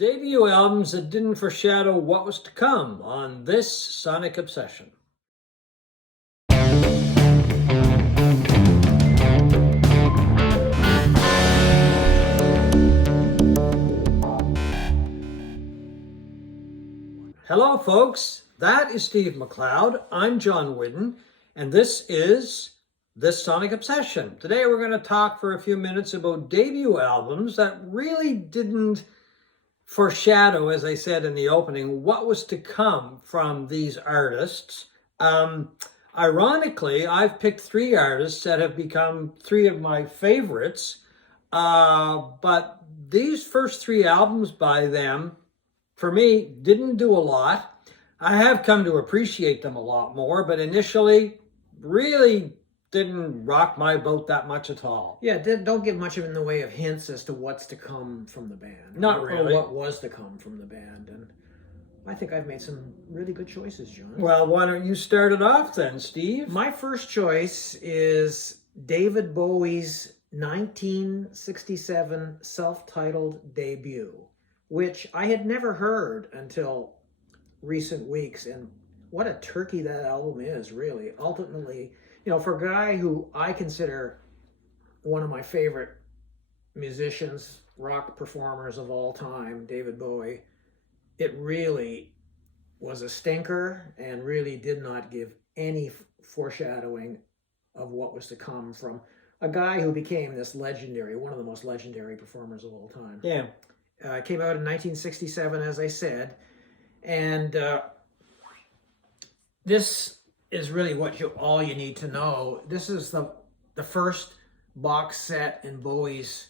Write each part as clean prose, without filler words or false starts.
Debut albums that didn't foreshadow what was to come on this Sonic Obsession. Hello, folks. That is Steve McLeod. I'm John Whidden, and this is This Sonic Obsession. Today we're going to talk for a few minutes about debut albums that really didn't foreshadow, as I said in the opening, what was to come from these artists. Ironically, I've picked three artists that have become three of my favorites, but these first three albums by them, for me, didn't do a lot. I have come to appreciate them a lot more, but initially really didn't rock my boat that much at all. Yeah, don't give much in the way of hints as to what's to come from the band. Not really. Or what was to come from the band. And I think I've made some really good choices, John. Well, why don't you start it off then, Steve? My first choice is David Bowie's 1967 self-titled debut, which I had never heard until recent weeks. And what a turkey that album is, really. Ultimately, you know, for a guy who I consider one of my favorite musicians, rock performers of all time, David Bowie, it really was a stinker and really did not give any foreshadowing of what was to come from a guy who became this legendary, one of the most legendary performers of all time. Yeah. It came out in 1967, as I said, and this is really all you need to know. This is the first box set in Bowie's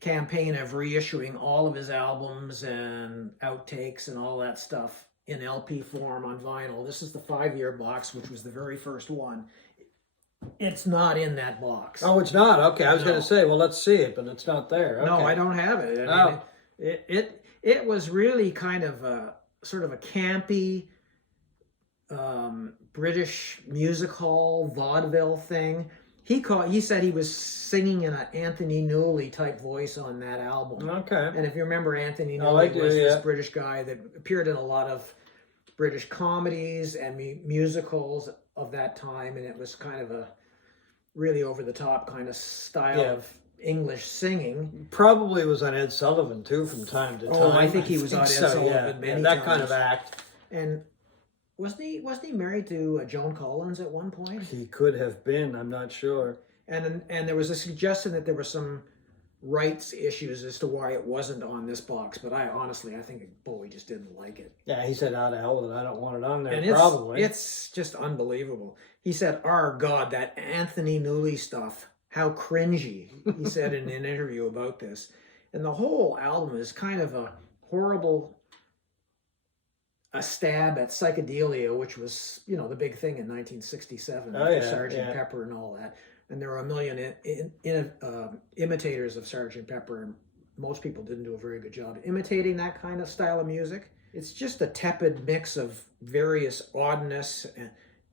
campaign of reissuing all of his albums and outtakes and all that stuff in LP form on vinyl. This is the 5-year box, which was the very first one. It's not in that box. Oh, it's not? Okay, I was No. going to say, well, let's see it, but it's not there. Okay. No, I don't have it. I mean, it was really kind of a sort of a campy British music hall vaudeville thing. He said he was singing in an Anthony Newley type voice on that album. Okay. And if you remember, Anthony Oh, I Newley do, was yeah. this British guy that appeared in a lot of British comedies and musicals of that time, and it was kind of a really over the top kind of style of English singing. Probably was on Ed Sullivan too from time to time. Oh, I think he was on Ed Sullivan many that times. kind of act. And wasn't he married to Joan Collins at one point? He could have been. I'm not sure. And there was a suggestion that there were some rights issues as to why it wasn't on this box. But I think Bowie just didn't like it. Yeah, he said, "Out of hell with it. I don't want it on there." And probably. it's just unbelievable. He said, "Our God, that Anthony Newley stuff, how cringy," he said in an interview about this. And the whole album is kind of a horrible a stab at psychedelia, which was, you know, the big thing in 1967 after Sgt. Pepper and all that. And there were a million imitators of Sgt. Pepper, and most people didn't do a very good job imitating that kind of style of music. It's just a tepid mix of various oddness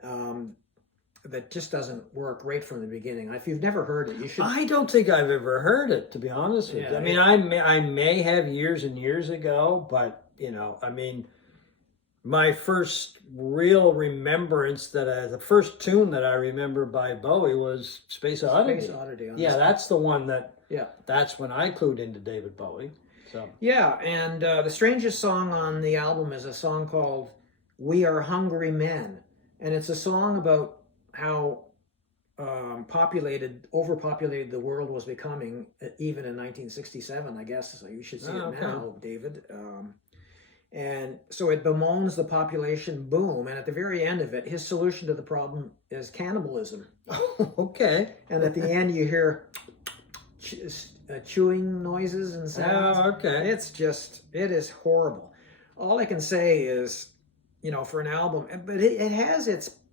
that just doesn't work right from the beginning. If you've never heard it, you should. I don't think I've ever heard it, to be honest with you. I mean, I may have years and years ago, but, you know, I mean, my first real remembrance the first tune that I remember by Bowie was Space Oddity. Space Oddity. Yeah, that's the one that, yeah. That's when I clued into David Bowie. So. Yeah, and the strangest song on the album is a song called We Are Hungry Men. And it's a song about how overpopulated the world was becoming, even in 1967, I guess. So you should see it now, David. And so it bemoans the population boom. And at the very end of it, his solution to the problem is cannibalism. Okay. And at the end, you hear chewing noises and sounds. Oh, okay. It is horrible. All I can say is, you know, for an album, but it has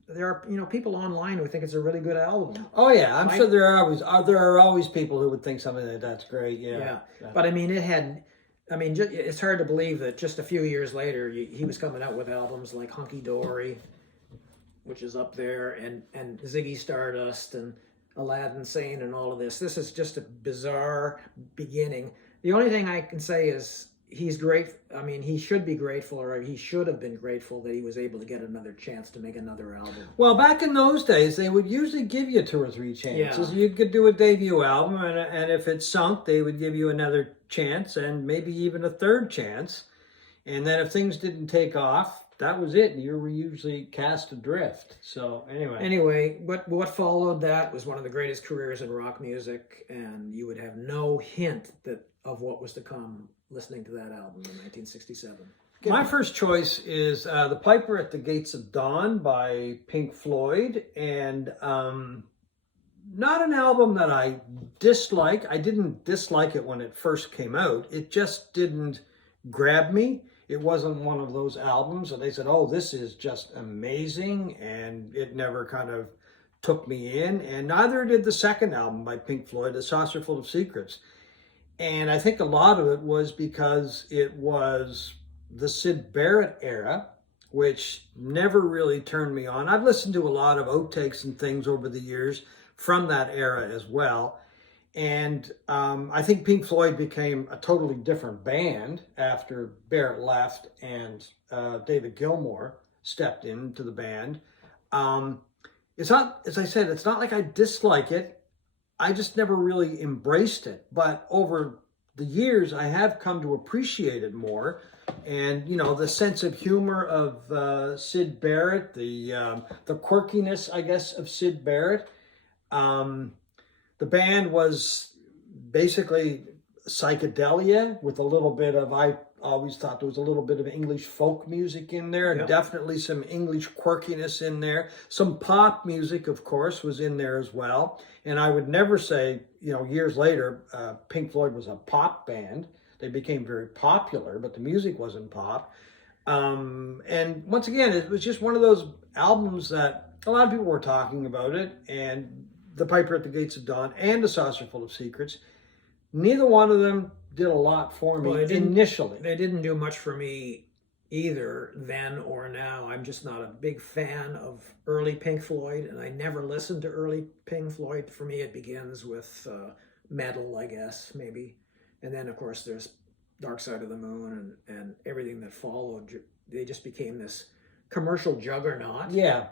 there are, you know, people online who think it's a really good album. Oh yeah, I'm sure there are always people who would think something like that's great. Yeah. But I mean, it's hard to believe that just a few years later, he was coming out with albums like Hunky Dory, which is up there, and Ziggy Stardust and Aladdin Sane and all of this. This is just a bizarre beginning. The only thing I can say is he's great. I mean, he should be grateful, or he should have been grateful that he was able to get another chance to make another album. Well, back in those days, they would usually give you 2 or 3 chances. Yeah. You could do a debut album, and if it sunk, they would give you another chance and maybe even a third chance. And then if things didn't take off, that was it. You were usually cast adrift. So Anyway, what followed that was one of the greatest careers in rock music, and you would have no hint of what was to come listening to that album in 1967. my first choice is The Piper at the Gates of Dawn by Pink Floyd. And not an album that I dislike. I didn't dislike it when it first came out. It just didn't grab me. It wasn't one of those albums that they said, oh, this is just amazing, and it never kind of took me in. And neither did the second album by Pink Floyd, A Saucer Full of Secrets. And I think a lot of it was because it was the Syd Barrett era, which never really turned me on. I've listened to a lot of outtakes and things over the years from that era as well. And I think Pink Floyd became a totally different band after Barrett left and David Gilmour stepped into the band. It's not, as I said, it's not like I dislike it. I just never really embraced it. But over the years, I have come to appreciate it more. And, you know, the sense of humor of Syd Barrett, the quirkiness, I guess, of Syd Barrett. The band was basically psychedelia with a little bit of, I always thought there was a little bit of English folk music in there, and definitely some English quirkiness in there. Some pop music, of course, was in there as well. And I would never say, you know, years later, Pink Floyd was a pop band. They became very popular, but the music wasn't pop. And once again, it was just one of those albums that a lot of people were talking about it, and The Piper at the Gates of Dawn and A Saucer Full of Secrets. Neither one of them did a lot for me initially. They didn't do much for me either then or now. I'm just not a big fan of early Pink Floyd, and I never listened to early Pink Floyd. For me, it begins with Metal, I guess, maybe. And then, of course, there's Dark Side of the Moon and everything that followed. They just became this commercial juggernaut. Yeah.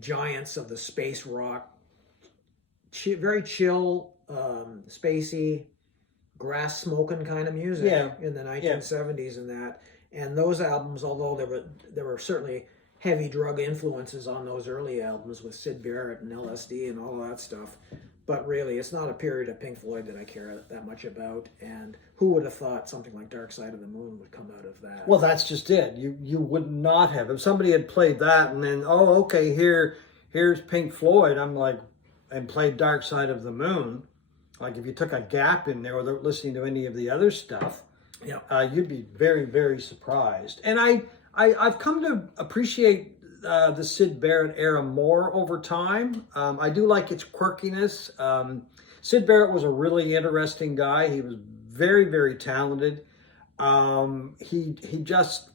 Giants of the space rock. Very chill, spacey, grass smoking kind of music in the 1970s and that. And those albums, although there were certainly heavy drug influences on those early albums with Syd Barrett and LSD and all that stuff, but really it's not a period of Pink Floyd that I care that much about. And who would have thought something like Dark Side of the Moon would come out of that? Well, that's just it. You would not have. If somebody had played that and then, oh, okay, here's Pink Floyd, I'm like, and played Dark Side of the Moon, like if you took a gap in there without listening to any of the other stuff, you'd be very, very surprised. And I've come to appreciate the Syd Barrett era more over time. I do like its quirkiness. Syd Barrett was a really interesting guy. He was very, very talented. He just,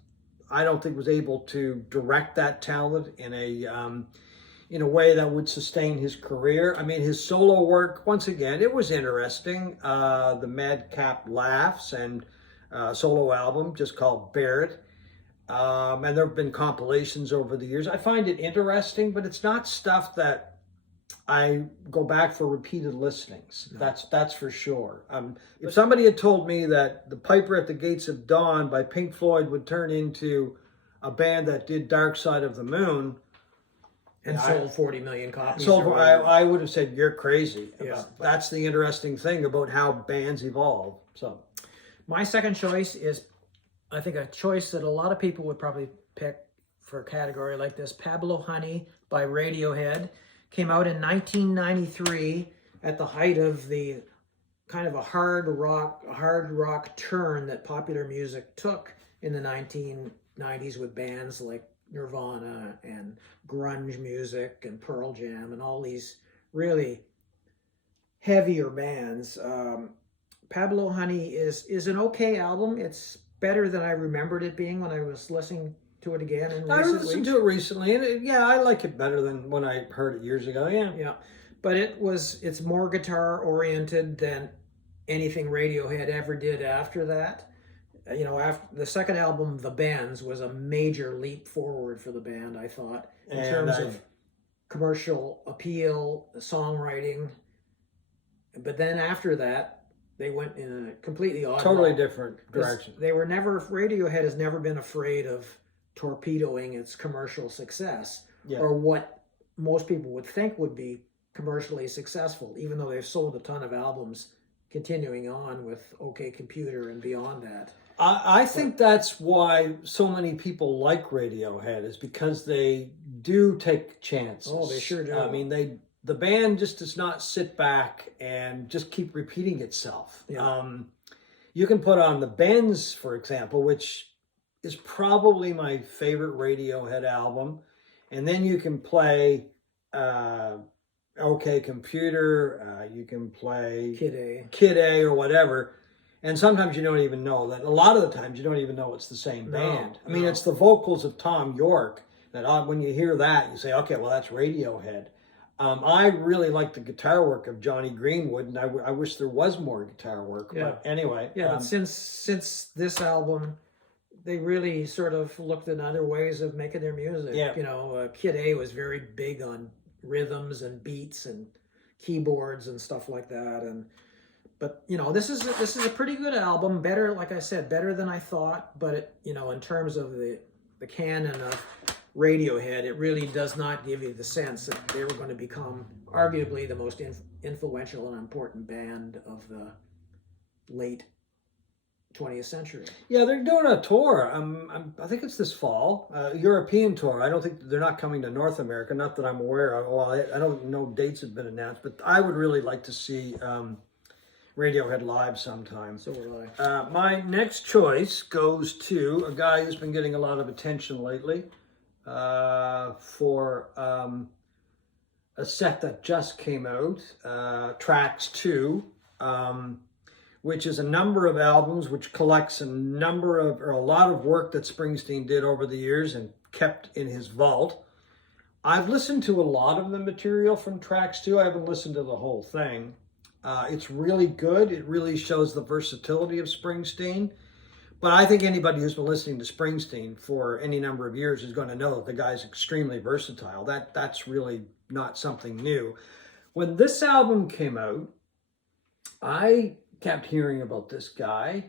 I don't think, was able to direct that talent in a way that would sustain his career. I mean, his solo work, once again, it was interesting. The Madcap Laughs and solo album just called Barrett. And there have been compilations over the years. I find it interesting, but it's not stuff that I go back for repeated listenings. No. That's for sure. If somebody had told me that The Piper at the Gates of Dawn by Pink Floyd would turn into a band that did Dark Side of the Moon, and sold 40 million copies. I would have said, you're crazy. Yeah, that's the interesting thing about how bands evolve. So, my second choice is, I think, a choice that a lot of people would probably pick for a category like this. Pablo Honey by Radiohead came out in 1993 at the height of the kind of a hard rock turn that popular music took in the 1990s with bands like Nirvana and grunge music and Pearl Jam and all these really heavier bands. Pablo Honey is an okay album. It's better than I remembered it being when I was listening to it again in recent weeks. I listened to it recently, and I like it better than when I heard it years ago. Yeah. But it's more guitar oriented than anything Radiohead ever did after that. you know, after the second album, The Bends, was a major leap forward for the band, I thought, in terms of commercial appeal, songwriting. But then after that, they went in a completely odd, totally different direction. They were never, Radiohead has never been afraid of torpedoing its commercial success, or what most people would think would be commercially successful, even though they've sold a ton of albums continuing on with OK Computer and beyond that. I think that's why so many people like Radiohead, is because they do take chances. Oh, they sure do. I mean, the band just does not sit back and just keep repeating itself. Yeah. You can put on The Bends, for example, which is probably my favorite Radiohead album, and then you can play OK Computer, you can play Kid A or whatever. And sometimes you don't even know that. A lot of the times you don't even know it's the same band. I mean, it's the vocals of Tom York that when you hear that, you say, okay, well, that's Radiohead. I really like the guitar work of Johnny Greenwood, and I wish there was more guitar work. Yeah. But anyway. Yeah, but since this album, they really sort of looked at other ways of making their music. Yeah. You know, Kid A was very big on rhythms and beats and keyboards and stuff like that. But you know, this is a pretty good album. Better, like I said, better than I thought. But it, you know, in terms of the canon of Radiohead, it really does not give you the sense that they were going to become arguably the most influential and important band of the late 20th century. Yeah, they're doing a tour. I think it's this fall, European tour. I don't think they're not coming to North America. Not that I'm aware of. Well, I don't know dates have been announced, but I would really like to see Radiohead live sometime. So would I. My next choice goes to a guy who's been getting a lot of attention lately for a set that just came out, Tracks 2, which is a number of albums, which collects a lot of work that Springsteen did over the years and kept in his vault. I've listened to a lot of the material from Tracks 2. I haven't listened to the whole thing. It's really good. It really shows the versatility of Springsteen. But I think anybody who's been listening to Springsteen for any number of years is going to know that the guy's extremely versatile. That's really not something new. When this album came out, I kept hearing about this guy,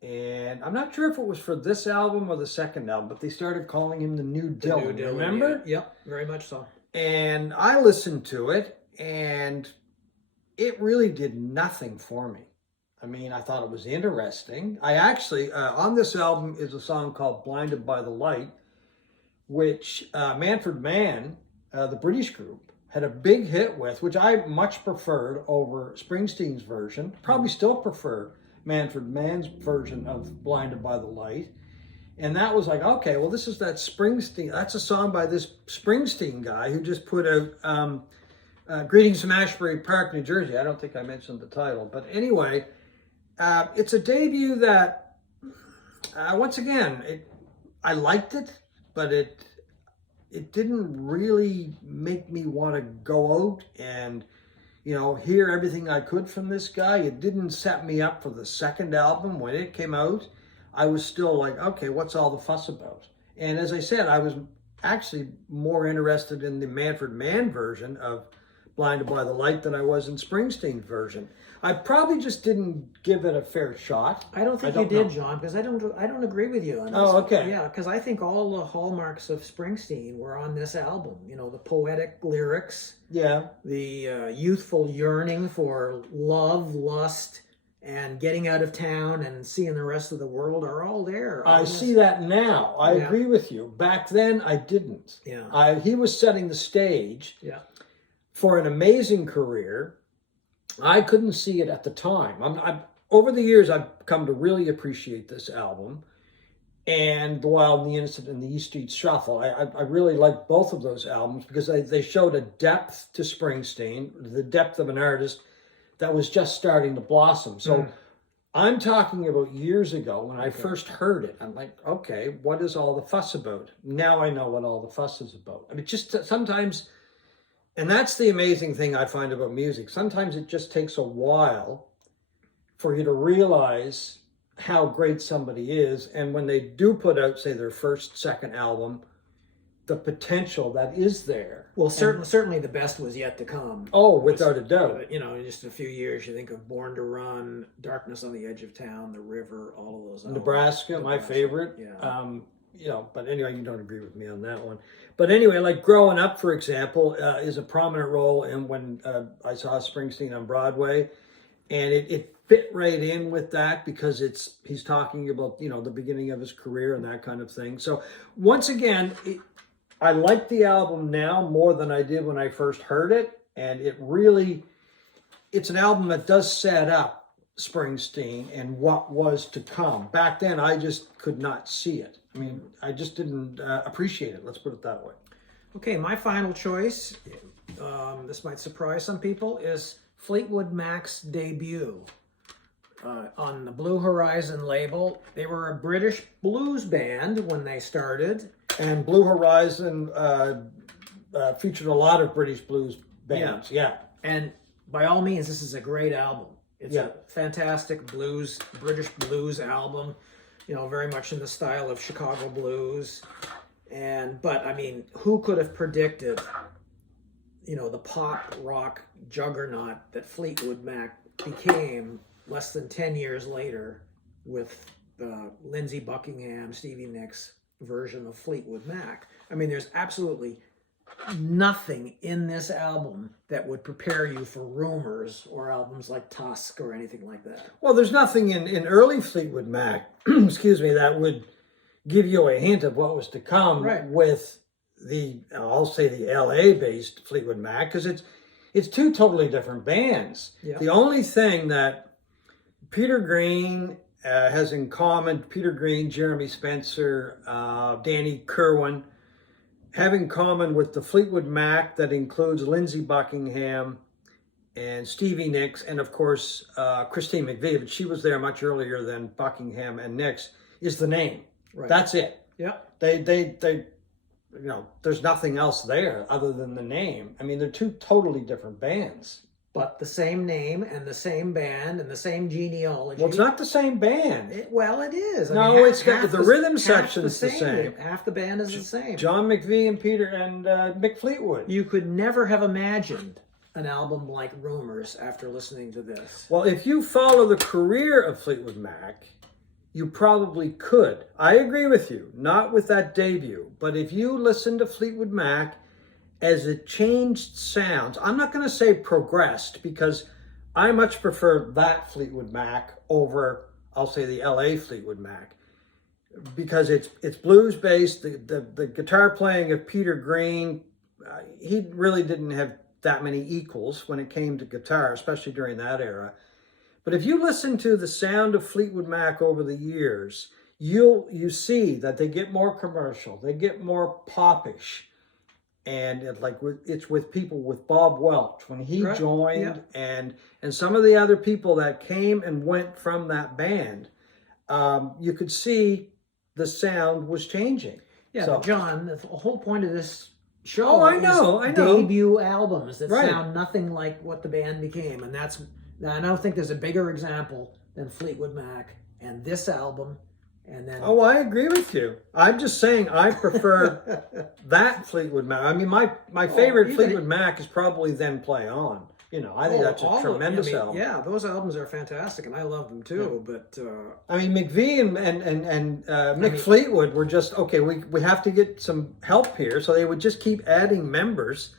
and I'm not sure if it was for this album or the second album, but they started calling him the New Dylan. Remember? Yeah. Yep, very much so. And I listened to it, and it really did nothing for me. I mean, I thought it was interesting. I actually, on this album is a song called Blinded by the Light, which Manfred Mann, the British group, had a big hit with, which I much preferred over Springsteen's version. Probably still prefer Manfred Mann's version of Blinded by the Light. And that was like, okay, well, this is that Springsteen. That's a song by this Springsteen guy who just put out Greetings from Ashbury Park, New Jersey. I don't think I mentioned the title. But anyway, it's a debut that, once again, I liked it, but it didn't really make me want to go out and, you know, hear everything I could from this guy. It didn't set me up for the second album. When it came out, I was still like, okay, what's all the fuss about? And as I said, I was actually more interested in the Manfred Mann version of Blinded by the Light than I was in Springsteen's version. I probably just didn't give it a fair shot. I don't think you did, John, because I don't agree with you on this. Oh, okay. Yeah, because I think all the hallmarks of Springsteen were on this album. You know, the poetic lyrics, yeah, the youthful yearning for love, lust, and getting out of town and seeing the rest of the world are all there. I see that now. I agree with you. Back then, I didn't. Yeah. He was setting the stage. Yeah. For an amazing career. I couldn't see it at the time. Over the years, I've come to really appreciate this album, and The Wild and the Innocent and the East Street Shuffle. I really like both of those albums because they showed a depth to Springsteen, the depth of an artist that was just starting to blossom. So I'm talking about years ago when I first heard it. I'm like, okay, what is all the fuss about? Now I know what all the fuss is about. I mean, just sometimes... And that's the amazing thing I find about music. Sometimes it just takes a while for you to realize how great somebody is, and when they do put out, say, their first, second album, the potential that is there. Well, certainly the best was yet to come. Oh, without a doubt. You know, in just a few years, you think of Born to Run, Darkness on the Edge of Town, The River, all of those. Nebraska, my favorite. Yeah. You know, but anyway, you don't agree with me on that one. But anyway, like Growing Up, for example, is a prominent role in when I saw Springsteen on Broadway, and it fit right in with that because he's talking about, you know, the beginning of his career and that kind of thing. So once again, I like the album now more than I did when I first heard it, and it's an album that does set up Springsteen and what was to come. Back then, I just could not see it. I mean, I just didn't appreciate it. Let's put it that way. Okay, my final choice, this might surprise some people, is Fleetwood Mac's debut on the Blue Horizon label. They were a British blues band when they started. And Blue Horizon featured a lot of British blues bands. Yeah. And by all means, this is a great album. It's a fantastic British blues album, you know, very much in the style of Chicago blues. But I mean, who could have predicted, you know, the pop rock juggernaut that Fleetwood Mac became less than 10 years later with Lindsey Buckingham, Stevie Nicks version of Fleetwood Mac. I mean, there's absolutely nothing in this album that would prepare you for Rumors or albums like Tusk or anything like that. Well, there's nothing in early Fleetwood Mac, excuse me, that would give you a hint of what was to come with I'll say the LA-based Fleetwood Mac, because it's two totally different bands. Yeah. The only thing that Peter Green has in common, Peter Green, Jeremy Spencer, Danny Kirwan, have in common with the Fleetwood Mac that includes Lindsey Buckingham and Stevie Nicks, and of course Christine McVie, but she was there much earlier than Buckingham and Nicks, is the name. Right. That's it. Yeah. They you know, there's nothing else there other than the name. I mean, they're two totally different bands. But the same name and the same band and the same genealogy. Well, it's not the same band. It is. I mean, it's got the rhythm section's the same. Half the band is the same. John McVie and Peter and Mick Fleetwood. You could never have imagined an album like Rumors after listening to this. Well, if you follow the career of Fleetwood Mac, you probably could. I agree with you, not with that debut, but if you listen to Fleetwood Mac as it changed sounds, I'm not going to say progressed, because I much prefer that Fleetwood Mac over, I'll say, the LA Fleetwood Mac, because it's blues based. The guitar playing of Peter Green, he really didn't have that many equals when it came to guitar, especially during that era. But if you listen to the sound of Fleetwood Mac over the years, you see that they get more commercial, they get more popish, and it's with people, with Bob Welch when he joined, and some of the other people that came and went from that band. You could see the sound was changing. Yeah, so, John, the whole point of this show. Oh, I know. Debut albums that sound nothing like what the band became, and I don't think there's a bigger example than Fleetwood Mac and this album. And then, oh, I agree with you. I'm just saying I prefer that Fleetwood Mac. I mean, my favorite Fleetwood Mac is probably Then Play On. You know, I think that's a tremendous album. Yeah, those albums are fantastic, and I love them too. Yeah. But I mean, McVie and Mick Fleetwood were just okay. We have to get some help here, so they would just keep adding members.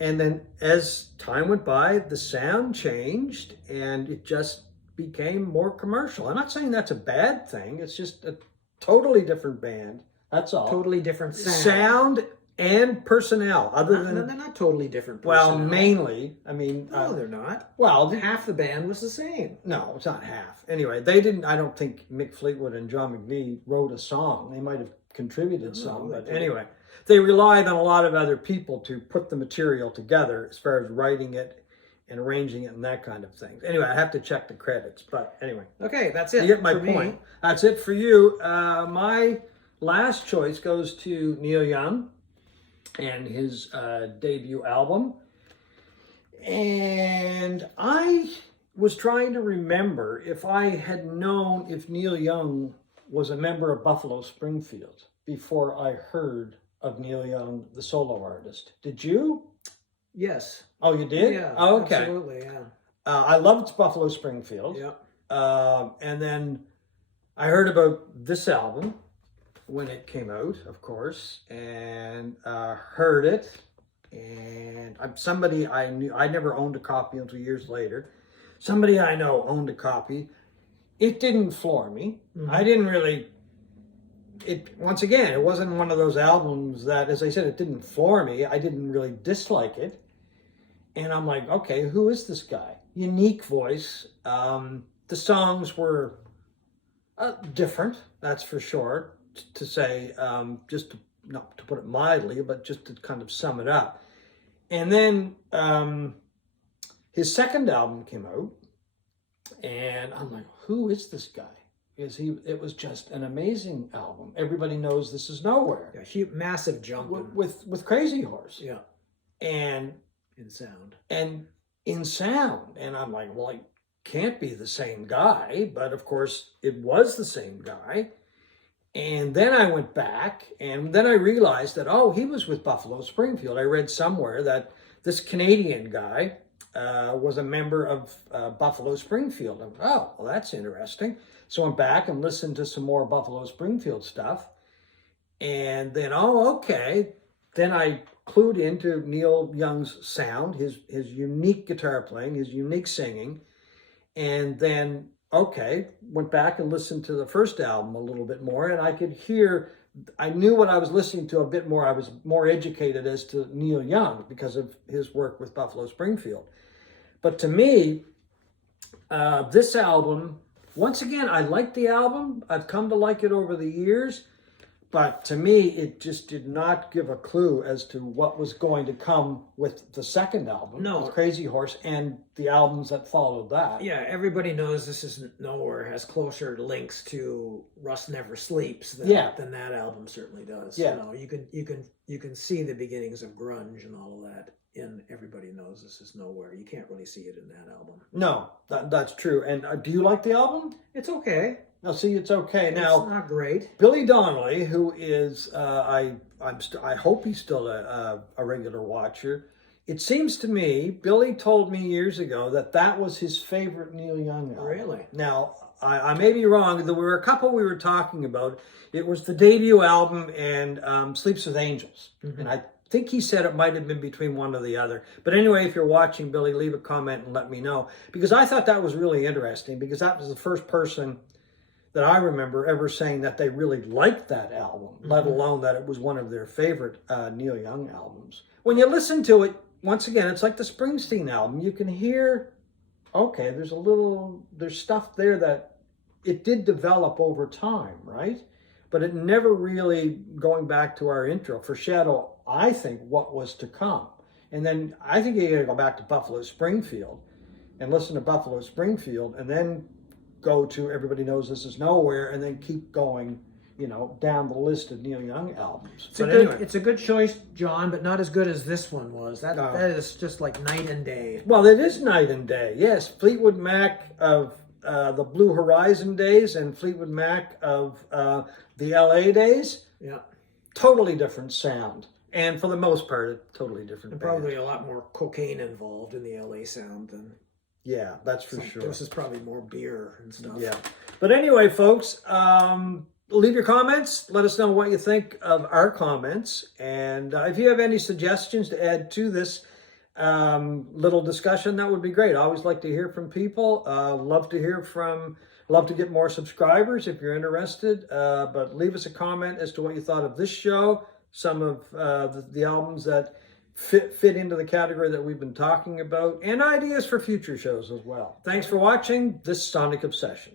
And then as time went by, the sound changed and it just became more commercial. I'm not saying that's a bad thing. It's just a totally different band. That's all. Totally different sound and personnel. They're not totally different personnel. Well, mainly. I mean... No, they're not. Well... half the band was the same. No, it's not half. Anyway, they didn't... I don't think Mick Fleetwood and John McVie wrote a song. They might have contributed some, but anyway... They relied on a lot of other people to put the material together as far as writing it and arranging it and that kind of thing. Anyway, I have to check the credits, but anyway. Okay, that's it. You get my point. That's it for you. My last choice goes to Neil Young and his debut album. And I was trying to remember if I had known if Neil Young was a member of Buffalo Springfield before I heard of Neil Young, the solo artist. Did you? Yes. Oh, you did? Yeah. Oh, okay. Absolutely. Yeah. I loved Buffalo Springfield. Yeah. And then I heard about this album when it came out, of course, and heard it. And somebody I knew, I never owned a copy until years later. Somebody I know owned a copy. It didn't floor me. Mm-hmm. I didn't really. Once again, it wasn't one of those albums that, as I said, it didn't floor me. I didn't really dislike it. And I'm like, okay, who is this guy? Unique voice. The songs were different, that's for sure. To say, not to put it mildly, but just to kind of sum it up. And then his second album came out, and I'm like, who is this guy? It was just an amazing album. Everybody knows This Is Nowhere. Yeah, massive jump with Crazy Horse. Yeah, and in sound. And I'm like, well, it can't be the same guy, but of course it was the same guy. And then I went back, and then I realized that, oh, he was with Buffalo Springfield. I read somewhere that this Canadian guy was a member of Buffalo Springfield. I'm, oh, well, that's interesting. So I went back and listened to some more Buffalo Springfield stuff. And then, oh, okay. Then I clued into Neil Young's sound, his unique guitar playing, his unique singing. And then, okay, went back and listened to the first album a little bit more, and I could hear, I knew what I was listening to a bit more. I was more educated as to Neil Young because of his work with Buffalo Springfield. But to me, this album, once again, I liked the album. I've come to like it over the years. But to me, it just did not give a clue as to what was going to come with the second album, with Crazy Horse, and the albums that followed that. Yeah, everybody knows This Is Nowhere has closer links to Rust Never Sleeps than that album certainly does. Yeah. You can see the beginnings of grunge and all of that in Everybody Knows This Is Nowhere. You can't really see it in that album. No, that's true. And do you like the album? It's okay. Now, see, it's okay. Now, it's not great. Billy Donnelly, who is, I hope he's still a regular watcher. It seems to me, Billy told me years ago that was his favorite Neil Young album. Really? Now, I may be wrong. There were a couple we were talking about. It was the debut album and Sleeps with Angels. Mm-hmm. And I think he said it might have been between one or the other. But anyway, if you're watching, Billy, leave a comment and let me know. Because I thought that was really interesting, because that was the first person that I remember ever saying that they really liked that album, let alone that it was one of their favorite Neil Young albums. When you listen to it, once again, it's like the Springsteen album. You can hear, okay, there's stuff there that it did develop over time, right? But it never really, going back to our intro, foreshadowed, I think, what was to come. And then I think you gotta go back to Buffalo Springfield and listen to Buffalo Springfield, and then go to Everybody Knows This Is Nowhere, and then keep going, down the list of Neil Young albums. It's a good choice, John, but not as good as this one was. That is just like night and day. Well, it is night and day. Yes, Fleetwood Mac of the Blue Horizon days and Fleetwood Mac of the LA days. Yeah, totally different sound, and for the most part, a totally different. And probably a lot more cocaine involved in the LA sound than. Yeah, that's for sure. This is probably more beer and stuff. Yeah. But anyway, folks, leave your comments. Let us know what you think of our comments. And if you have any suggestions to add to this little discussion, that would be great. I always like to hear from people. Love to get more subscribers if you're interested. But leave us a comment as to what you thought of this show, some of the albums that fit into the category that we've been talking about, and ideas for future shows as well. Thanks for watching this Sonic Obsession.